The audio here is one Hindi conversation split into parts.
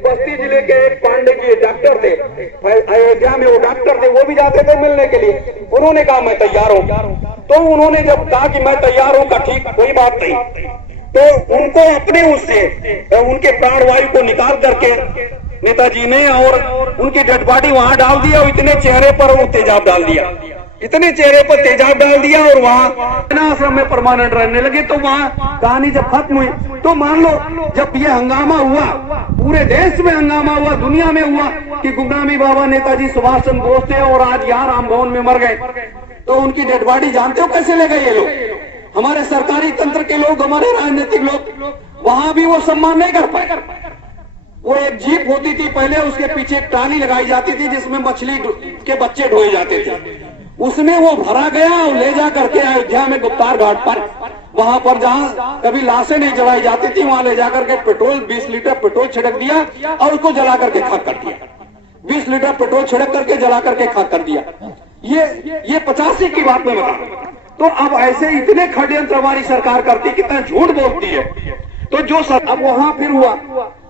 बस्ती जिले के एक पांडे के डॉक्टर थे, अयोध्या में वो डॉक्टर थे, वो भी जाते थे मिलने के लिए। उन्होंने कहा मैं तैयार हूँ। तो उन्होंने जब कहा कि मैं तैयार हूँ, का ठीक कोई बात नहीं, तो उनको अपने उससे उनके प्राणवायु को निकाल करके नेताजी ने और उनकी डेड बॉडी वहां डाल दिया और इतने चेहरे पर वो तेजाब डाल दिया, इतने चेहरे पर तेजाब डाल दिया और वहां आश्रम में परमानेंट रहने लगे। तो वहां कहानी जब खत्म हुई तो मान लो जब ये हंगामा हुआ, पूरे देश में हंगामा हुआ, दुनिया में हुआ कि गुमनामी बाबा नेताजी सुभाष चंद्र बोस थे और आज यहाँ रामभवन में मर गए, तो उनकी डेड बॉडी जानते हो कैसे ले गए ये लोग? हमारे सरकारी तंत्र के लोग, हमारे राजनीतिक लोग, वहां भी वो सम्मान नहीं कर पाए। वो एक जीप होती थी पहले, उसके पीछे एक टाली लगाई जाती थी जिसमें मछली के बच्चे ढोए जाते थे, उसमें वो भरा गया और ले जा करके अयोध्या में गुप्तार घाट पर, वहां पर जहां कभी लाशें नहीं जलाई जाती थी, वहां ले जाकर के पेट्रोल 20 लीटर पेट्रोल छिड़क दिया और उसको जला करके खाक कर दिया। 20 लीटर पेट्रोल छिड़क करके जला करके खाक कर दिया। ये 85 की बात में बता। तो अब ऐसे इतने षड्यंत्र हमारी सरकार करती, कितना झूठ बोलती है। तो जो अब वहां फिर हुआ,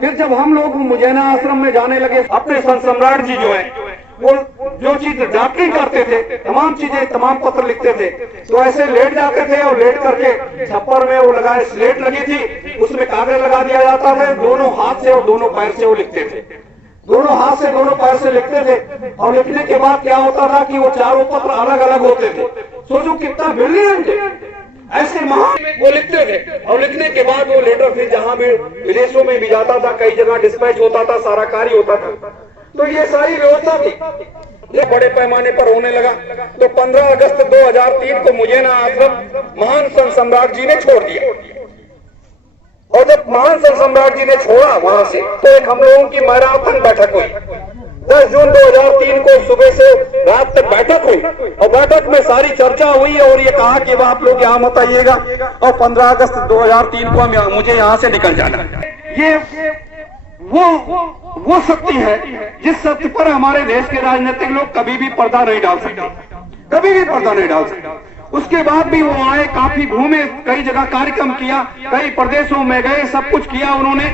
फिर जब हम लोग मुजैना आश्रम में जाने लगे, अपने संत सम्राट जी जो है वो जो चीज डॉक्टरिंग करते थे, तमाम चीजें, तमाम पत्र लिखते थे, तो ऐसे लेट जाते थे और लेट करके छप्पर में वो लगाए स्लेट लगी थी, उसमें कागज लगा दिया जाता था, दोनों हाथ से और दोनों पैर से वो लिखते थे, दोनों हाथ से दोनों पैर से लिखते थे। और लिखने के बाद क्या होता था कि वो चारों पत्र अलग अलग होते थे। सोचो कितना ब्रिलियंट ऐसे महान वो लिखते थे। और लिखने के बाद वो लेटर फिर जहां भी विदेशों में भी जाता था, कई जगह डिस्पैच होता था, सारा कार्य होता था। तो ये सारी व्यवस्था थी, ये बड़े पैमाने पर होने लगा। तो 15 अगस्त 2003 को मुजैना आश्रम महान संत सम्राट जी ने छोड़ दिया। और जब महान संत सम्राट जी ने छोड़ा वहां से, तो एक हम लोगों की मैराथन बैठक हुई। 10 जून 2003 को सुबह से रात तक बैठक हुई और बैठक में सारी चर्चा हुई और ये कहा कि आप लोग यहाँ मत आइएगा और 15 अगस्त 2003 को मुझे यहाँ से निकल जाना। ये वो सत्य है जिस सत्य पर हमारे देश के राजनीतिक लोग कभी भी पर्दा नहीं डाल सकते, कभी भी पर्दा नहीं डाल सकते। उसके बाद भी वो आए, काफी घूमे, कई जगह कार्यक्रम किया, कई प्रदेशों में गए, सब कुछ किया उन्होंने।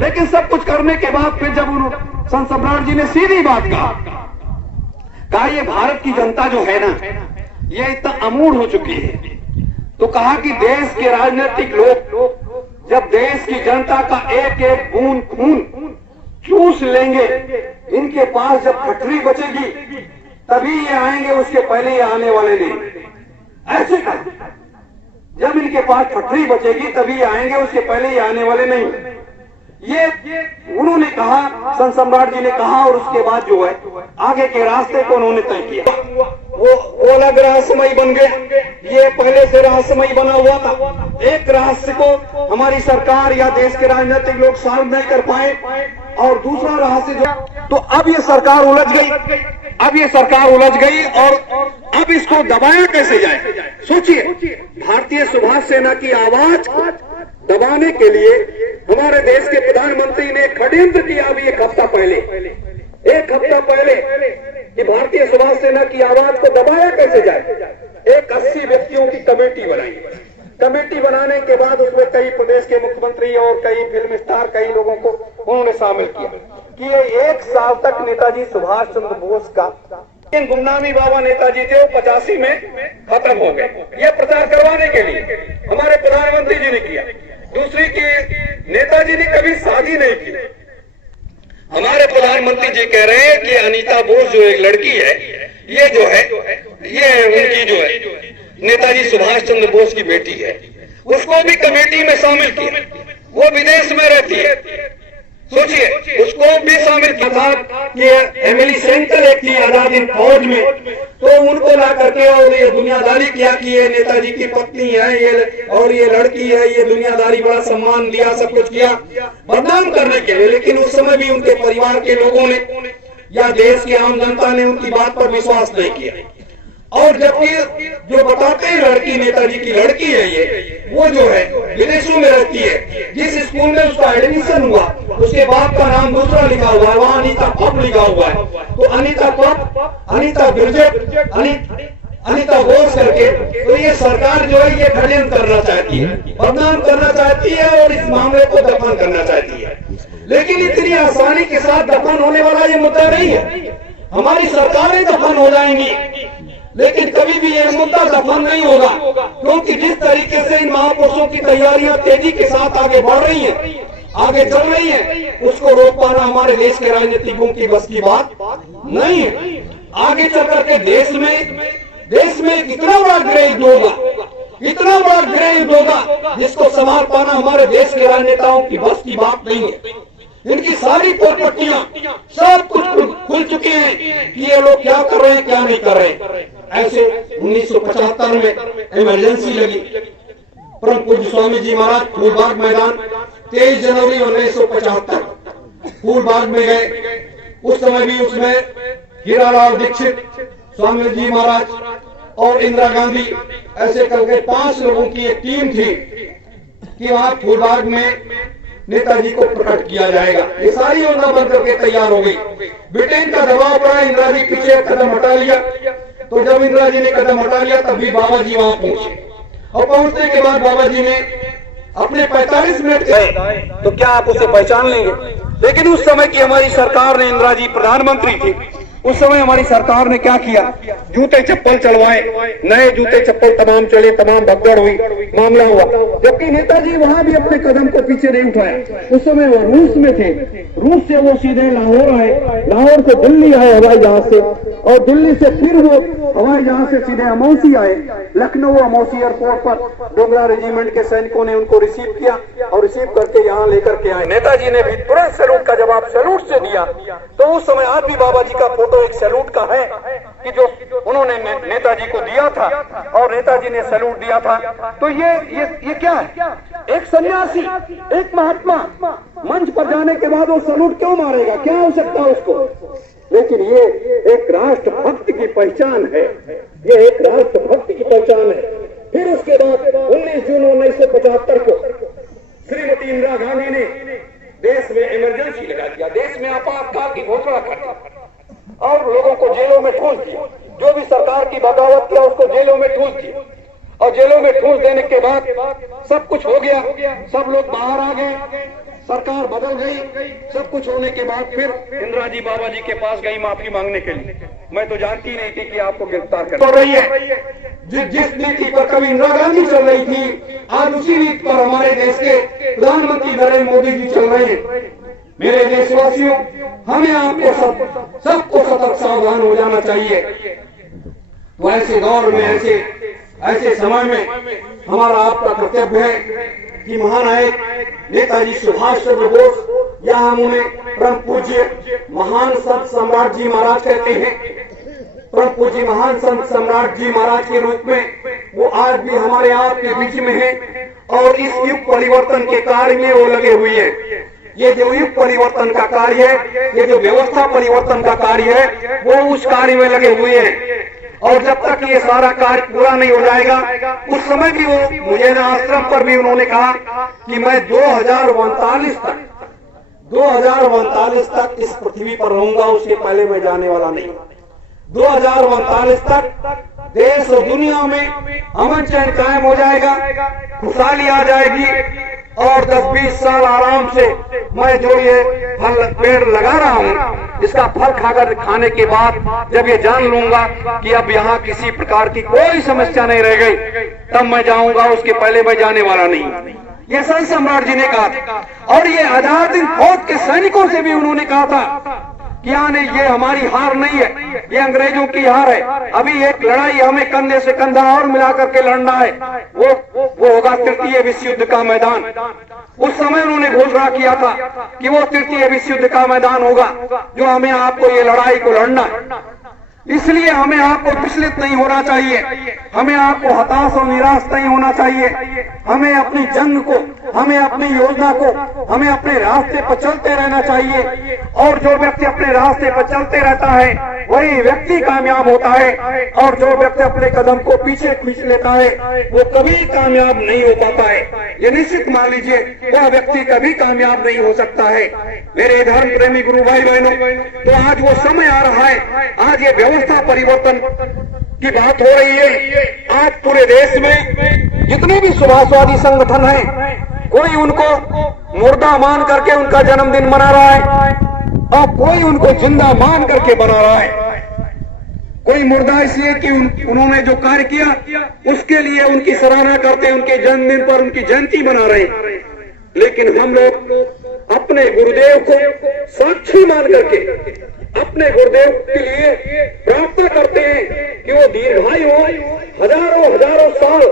लेकिन सब कुछ करने के बाद फिर जब संत सम्राट जी ने सीधी बात कहा ये भारत की जनता जो है ना, ये इतना अमूढ़ हो चुकी है, तो कहा कि देश के राजनीतिक लोग जब देश की जनता का एक एक बूंद खून चूस लेंगे, इनके पास जब फटरी बचेगी तभी ये आएंगे, उसके पहले ये आने वाले नहीं। ऐसे कहा, जब इनके पास फटरी बचेगी तभी ये आएंगे, उसके पहले ये आने वाले नहीं। ये उन्होंने कहा, संत सम्राट जी ने कहा, और उसके बाद जो है आगे के रास्ते को उन्होंने तय किया। वो अलग रहस्यमय बन गए, ये पहले से रहस्यमय बना हुआ था। एक रहस्य को हमारी सरकार या देश के राजनीतिक लोग सॉल्व नहीं कर पाए, और दूसरा रहस्य जो, तो अब ये सरकार उलझ गई, अब ये सरकार उलझ गई और अब इसको दबाया कैसे जाए? सोचिए, भारतीय सुभाष सेना की आवाज को दबाने के लिए हमारे देश के प्रधानमंत्री ने षड्यंत्र किया। अभी एक हफ्ता पहले कि भारतीय सुभाष सेना की आवाज को दबाया कैसे जाए। एक 80 व्यक्तियों की कमेटी बनाई। कमेटी बनाने के बाद उसमें कई प्रदेश के मुख्यमंत्री और कई फिल्म स्टार, कई लोगों को उन्होंने शामिल किया कि ये 1 साल तक नेताजी सुभाष चंद्र बोस का, गुमनामी बाबा नेताजी थे, वो 85 में खत्म हो गए। ये प्रचार करवाने के लिए हमारे प्रधानमंत्री जी ने किया। दूसरी की, नेताजी ने कभी शादी नहीं की। हमारे प्रधानमंत्री जी कह रहे हैं कि अनीता बोस जो एक लड़की है, ये जो है ये उनकी जो है नेताजी सुभाष चंद्र बोस की बेटी है, उसको भी कमेटी में शामिल किया। वो विदेश में रहती है, सोचिए, उसको भी शामिल किया था कि एमिली सेंटर एक थी आजाद हिंद फौज में, तो उनको ला करके और ये दुनियादारी किया कि ये नेताजी की पत्नी है, ये और ये लड़की है, ये दुनियादारी, बड़ा सम्मान दिया, सब कुछ किया बदनाम करने के लिए। लेकिन उस समय भी उनके परिवार के लोगों ने या देश की आम जनता ने उनकी बात पर विश्वास नहीं किया। और जबकि जो बताते हैं लड़की नेताजी की लड़की है, ये वो जो है विदेशों में रहती है। जिस स्कूल में उसका एडमिशन हुआ उसके बाप का नाम दूसरा लिखा हुआ है, वहाँ अनीता पप लिखा हुआ है। तो अनीता पप, अनीता ब्रिजेट, अनीता बोस करके, तो ये सरकार जो है ये षड्यंत्र करना चाहती है, बदनाम करना चाहती है और इस मामले को दफन करना चाहती है। लेकिन इतनी आसानी के साथ दफन होने वाला ये मुद्दा नहीं है। हमारी सरकारें दफन हो जाएंगी, लेकिन कभी भी ये मुद्दा दफन नहीं होगा, क्योंकि जिस तरीके से इन महापुरुषों की तैयारियां तेजी के साथ आगे बढ़ रही हैं, आगे चल रही है, उसको रोक पाना हमारे देश के राजनीतिकों की बस की बात नहीं है। आगे चल करके देश में कितना बड़ा गृह युद्ध होगा, इतना बड़ा गृह युद्ध होगा जिसको संभाल पाना हमारे देश के राजनेताओं की बस की बात नहीं है। इनकी सारी पोलपट्टियां सब कुछ खुल चुके हैं कि ये लोग क्या कर रहे हैं, क्या नहीं कर रहे हैं। ऐसे 1975 में इमरजेंसी लगी, परम पूज्य स्वामी जी महाराज फूलबाग मैदान 23 जनवरी 1975 फूलबाग में गए। उस समय भी उसमें हीरालाल दीक्षित, स्वामी जी महाराज और इंदिरा गांधी, ऐसे करके 5 लोगों की एक टीम थी कि वहां फूलबाग में नेताजी को प्रकट किया जाएगा। ये सारी योजना बन करके तैयार हो गई। ब्रिटेन का दबाव पड़ा, इंदिरा जी पीछे कदम हटा लिया। तो जब इंदिरा जी ने कदम हटा लिया तभी बाबा जी वहां पहुंचे, और पहुंचने के बाद बाबा जी ने अपने 45 मिनट गए तो क्या आप उसे पहचान लेंगे? लेकिन उस समय की हमारी सरकार ने, इंदिरा जी प्रधानमंत्री थी उस समय, हमारी सरकार ने क्या किया, जूते चप्पल चलवाए, नए जूते चप्पल तमाम चले, तमाम भगदड़ हुई, मामला हुआ। जबकि नेताजी वहां भी अपने कदम को पीछे नहीं उठाया। उस समय वो रूस में थे, रूस से वो सीधे लाहौर आए, लाहौर से दिल्ली आए हवाई जहाज से, और दिल्ली से फिर वो हवाई जहाज से सीधे अमौसी आए। लखनऊ अमौसी एयरपोर्ट पर डोगरा रेजिमेंट के सैनिकों ने उनको रिसीव किया और रिसीव करके यहाँ लेकर के आए। नेताजी ने भी तुरंत सैल्यूट का जवाब सैल्यूट से दिया। तो उस समय आज भी बाबा जी का फोटो एक सैल्यूट का है कि जो उन्होंने नेताजी को दिया था और नेताजी ने सैल्यूट दिया था। तो ये क्या है? एक सन्यासी, एक महात्मा मंच पर जाने के बाद वो सैल्यूट क्यों मारेगा? क्या आवश्यकता उसको? लेकिन ये एक राष्ट्रभक्त की पहचान है, ये एक राष्ट्रभक्त की पहचान है। फिर उसके बाद 19 जून 1975 को श्रीमती इंदिरा गांधी ने देश में इमरजेंसी लगा दिया, देश में आपातकाल की घोषणा कर दी और लोगों को जेलों में ठूंस दिया। जो भी सरकार की बगावत किया उसको जेलों में ठूंस दिया, और जेलों में ठूंस देने के बाद सब कुछ हो गया, सब लोग बाहर आ गए, सरकार बदल गई। सब कुछ होने के बाद फिर इंदिरा जी बाबा जी के पास गई माफी मांगने के लिए। मैं तो जानती नहीं थी कि आपको गिरफ्तार कर रही है। जिस नीति पर कभी इंदिरा गांधी चल रही थी, आज उसी नीति पर हमारे देश के प्रधानमंत्री नरेंद्र मोदी जी चल रहे हैं। मेरे देशवासियों, हमें आपको सबको सतर्क सावधान हो जाना चाहिए। तो ऐसे दौर में, ऐसे समय में हमारा आपका कर्तव्य है कि महानायक नेताजी सुभाष चंद्र बोस, या हम उन्हें परम पूज्य महान संत सम्राट जी महाराज कहते हैं, परम पूज्य महान संत सम्राट जी महाराज के रूप में वो आज भी हमारे आपके बीच में है और इस युग परिवर्तन के कार्य में वो लगे हुए हैं। ये जो युग परिवर्तन का कार्य है, ये जो व्यवस्था परिवर्तन का कार्य है, वो उस कार्य में लगे हुए हैं। और जब तक ये सारा कार्य पूरा नहीं हो जाएगा, उस समय भी वो मुझे आश्रम पर भी उन्होंने कहा कि मैं 2039 तक इस पृथ्वी पर रहूंगा, उसके पहले मैं जाने वाला नहीं। 2039 तक देश और दुनिया में अमन चैन कायम हो जाएगा, खुशहाली आ जाएगी, और 10-20 साल आराम से मैं जो ये फल पेड़ लगा रहा हूँ, इसका फल खाने के बाद जब ये जान लूंगा कि अब यहाँ किसी प्रकार की कोई समस्या नहीं रह गई, तब मैं जाऊंगा, उसके पहले मैं जाने वाला नहीं। ये संत सम्राट जी ने कहा था। और ये आजाद हिंद फौज के सैनिकों से भी उन्होंने कहा था कि ये हमारी हार नहीं है, ये अंग्रेजों की हार है। अभी एक लड़ाई हमें कंधे से कंधा और मिला करके लड़ना है, वो होगा तृतीय विश्व युद्ध का मैदान। उस समय उन्होंने घोषणा किया था कि वो तृतीय विश्व युद्ध का मैदान होगा, जो हमें आपको ये लड़ाई को लड़ना है। इसलिए हमें आपको विचलित नहीं होना चाहिए, हमें आपको हताश और निराश नहीं होना चाहिए। हमें अपनी जंग को, हमें अपनी योजना को, हमें अपने रास्ते पर चलते रहना चाहिए। और जो व्यक्ति अपने रास्ते पर चलते रहता है वही व्यक्ति कामयाब होता है, और जो व्यक्ति अपने कदम को पीछे खींच लेता है वो कभी कामयाब नहीं हो पाता है। ये निश्चित मान लीजिए, वह व्यक्ति कभी कामयाब नहीं हो सकता है। मेरे धर्म प्रेमी गुरु भाई बहनों, तो आज वो समय आ रहा है, आज ये व्यवस्था परिवर्तन की बात हो रही है। आज पूरे देश में जितने भी सुभाषवादी संगठन हैं, कोई उनको मुर्दा मान करके उनका जन्मदिन मना रहा है और कोई उनको जिंदा मान करके मना रहा है। कोई मुर्दा इसलिए कि उन्होंने जो कार्य किया उसके लिए उनकी सराहना करते हैं, उनके जन्मदिन पर उनकी जयंती मना रहे हैं। लेकिन हम लोग अपने गुरुदेव को साक्षी मान करके अपने गुरुदेव के लिए प्रार्थना करते हैं कि वो दीर्घायु हो, हजारों साल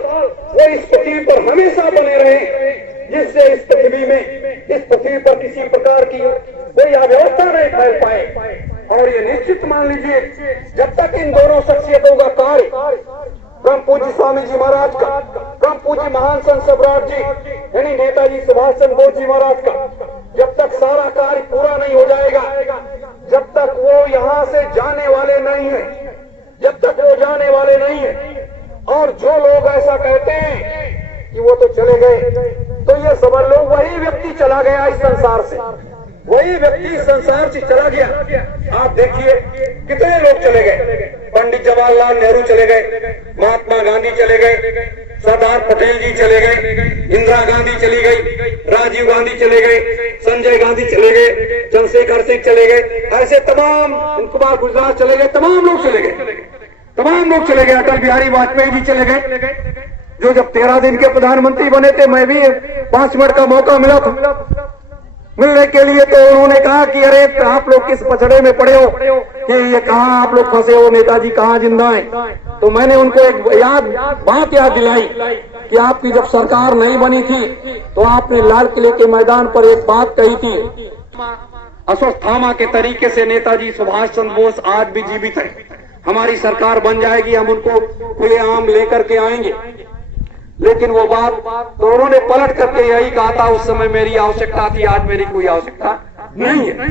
वो इस पृथ्वी पर हमेशा बने रहे, जिससे इस पृथ्वी पर किसी प्रकार की कोई अव्यवस्था नहीं फैल पाए। और ये निश्चित मान लीजिए जब तक इन दोनों शख्सियतों का कार्य, परम पूज्य स्वामी जी महाराज का, परम पूज्य महान संत सम्राट जी यानी नेताजी सुभाष चंद्र बोस जी महाराज का, जब तक सारा कार्य पूरा नहीं हो जाएगा, जब तक वो यहाँ से जाने वाले नहीं है, जब तक वो जाने वाले नहीं है। और जो लोग ऐसा कहते हैं कि वो तो चले गए, तो ये समझ लो वही व्यक्ति चला गया इस संसार से, वही व्यक्ति इस संसार से चला गया। आप देखिए कितने लोग चले गए, पंडित जवाहरलाल नेहरू चले गए, महात्मा गांधी चले गए, सरदार पटेल जी चले गए, इंदिरा गांधी चली गई, राजीव गांधी चले गए, संजय गांधी चले गए, चंद्रशेखर सिंह चले गए, ऐसे तमाम, कुमार गुजरात चले गए, तमाम लोग चले गए, अटल बिहारी वाजपेयी जी चले गए, जो जब 13 दिन के प्रधानमंत्री बने थे, मैं भी 5 मिनट का मौका मिला था मिलने के लिए, तो उन्होंने कहा कि अरे आप लोग किस पछड़े में पड़े हो कि ये कहाँ आप लोग फंसे हो, नेताजी कहाँ जिंदा हैं। तो मैंने उनको एक बात याद दिलाई कि आपकी जब सरकार नहीं बनी थी तो आपने लाल किले के मैदान पर एक बात कही थी, अश्वत्थामा के तरीके से नेताजी सुभाष चंद्र बोस आज भी जीवित है, हमारी सरकार बन जाएगी, हम उनको खुलेआम लेकर के आएंगे। लेकिन वो बात तो उन्होंने पलट करके यही कहा था, उस समय मेरी आवश्यकता थी, आज मेरी कोई आवश्यकता नहीं है।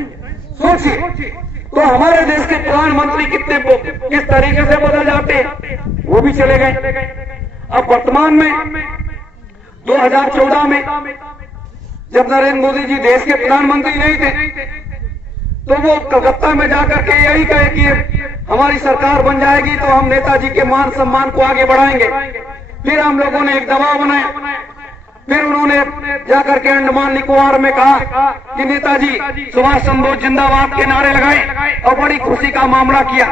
सोचिए तो हमारे देश के प्रधानमंत्री किस तरीके से बदल जाते हैं, वो भी चले गए। अब वर्तमान में 2014 में जब नरेंद्र मोदी जी देश के प्रधानमंत्री नहीं थे, तो वो कलकत्ता में जाकर के यही कहे कि हमारी सरकार बन जाएगी तो हम नेताजी के मान सम्मान को आगे बढ़ाएंगे। फिर हम लोगों ने एक दबाव बनाया, फिर उन्होंने जाकर के अंडमान निकोबार में कहा कि नेताजी सुभाष चंद्र बोस जिंदाबाद के नारे लगाए और बड़ी खुशी का मामला किया।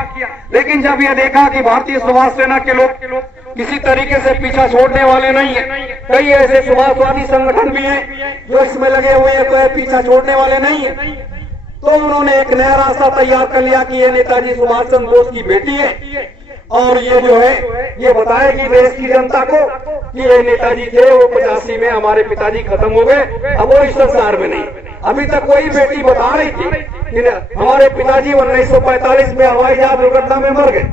लेकिन जब यह देखा कि भारतीय सुभाष सेना के लोग किसी तरीके से पीछा छोड़ने वाले नहीं है, कई ऐसे सुभाषवादी संगठन भी हैं जो इसमें लगे हुए हैं, कोई पीछा छोड़ने वाले नहीं है, तो उन्होंने एक नया रास्ता तैयार कर लिया कि ये नेताजी सुभाष चंद्र बोस की बेटी है और ये जो है ये बताएगी देश की जनता को कि ये नेताजी थे, वो 85 में हमारे पिताजी खत्म हो गए, अब वो इस संसार में नहीं। अभी तक वही बेटी बता रही थी कि हमारे पिताजी 1945 में हवाई जहाज दुर्घटना में मर गए,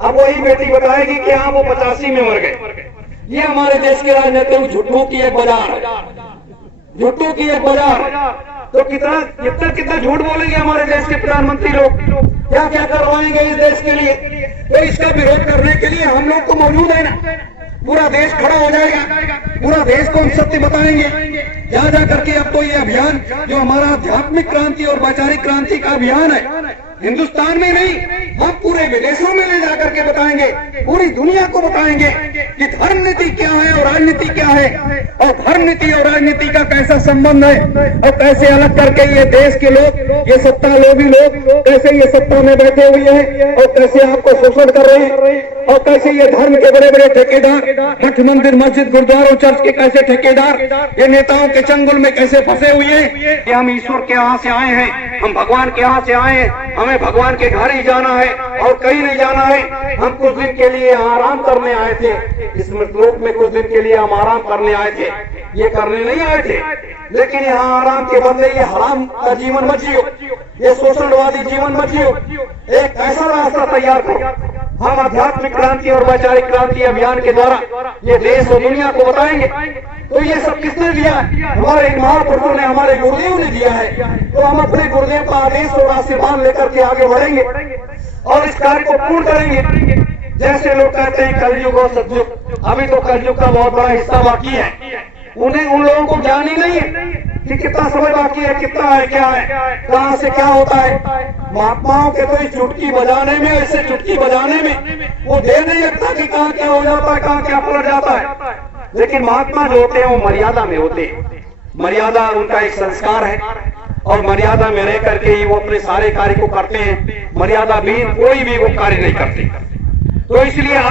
अब वही बेटी बताएगी कि हाँ वो 85 में मर गए। ये हमारे देश के राजनीति में झूठों की एक बाजार है, झूठों की एक बाजार। तो कितना झूठ बोलेंगे हमारे देश के प्रधानमंत्री लोग, क्या क्या करवाएंगे इस देश के लिए। तो इसका विरोध करने के लिए हम लोग को मौजूद है ना, पूरा देश खड़ा हो जाएगा, पूरा देश को हम सत्य बताएंगे। जा करके अब तो ये अभियान जो हमारा आध्यात्मिक क्रांति और वैचारिक क्रांति का अभियान है, हिंदुस्तान में नहीं, हम पूरे विदेशों में ले जाकर के बताएंगे, पूरी दुनिया को बताएंगे कि धर्म नीति क्या है और राजनीति क्या है, और धर्म नीति और राजनीति का कैसा संबंध है, और कैसे अलग करके ये देश के लोग, ये सत्ता लोभी लोग कैसे ये सत्ता में बैठे हुए हैं और कैसे आपको शोषण कर रहे हैं, और कैसे ये धर्म के बड़े बड़े ठेकेदार, मठ मंदिर मस्जिद गुरुद्वारों चर्च के कैसे ठेकेदार ये नेताओं के चंगुल में कैसे फंसे हुए हैं कि हम ईश्वर के यहाँ से आए हैं, हम भगवान के यहाँ से आए हैं, हमें भगवान के घर ही जाना है और कहीं नहीं जाना है। हम कुछ दिन के लिए आराम करने आए थे, इस मृतलोक में कुछ दिन के लिए हम आराम करने आए थे, ये करने नहीं आए थे। लेकिन यहाँ आराम के बदले ये हराम का जीवन मत जियो, ये शोषणवादी जीवन मत जियो, एक ऐसा रास्ता तैयार करो। हम आध्यात्मिक क्रांति और वैचारिक क्रांति अभियान के द्वारा ये देश और दुनिया को बताएंगे। तो ये सब किसने दिया? हमारे महापुरुषों ने, हमारे गुरुदेव ने दिया है। तो हम अपने गुरुदेव का आदेश और आशीर्वाद लेकर के आगे बढ़ेंगे और इस कार्य को पूर्ण करेंगे। जैसे लोग कहते हैं कलयुग और सतयुग, अभी तो कलयुग का बहुत बड़ा हिस्सा बाकी है, उन्हें उन लोगों को ज्ञान ही नहीं है कि कितना समय बाकी है, कितना है, क्या है, कहाँ से क्या होता है। महात्माओं के तो इस चुटकी बजाने में, ऐसे चुटकी बजाने में वो देर नहीं लगता कि कहाँ क्या हो जाता है, कहाँ क्या पलट जाता है। लेकिन महात्मा जो होते हैं वो मर्यादा में होते हैं, मर्यादा उनका एक संस्कार है और मर्यादा में रह करके ही वो अपने सारे कार्य को करते हैं। मर्यादा भी कोई भी वो कार्य नहीं करते। तो इसलिए आज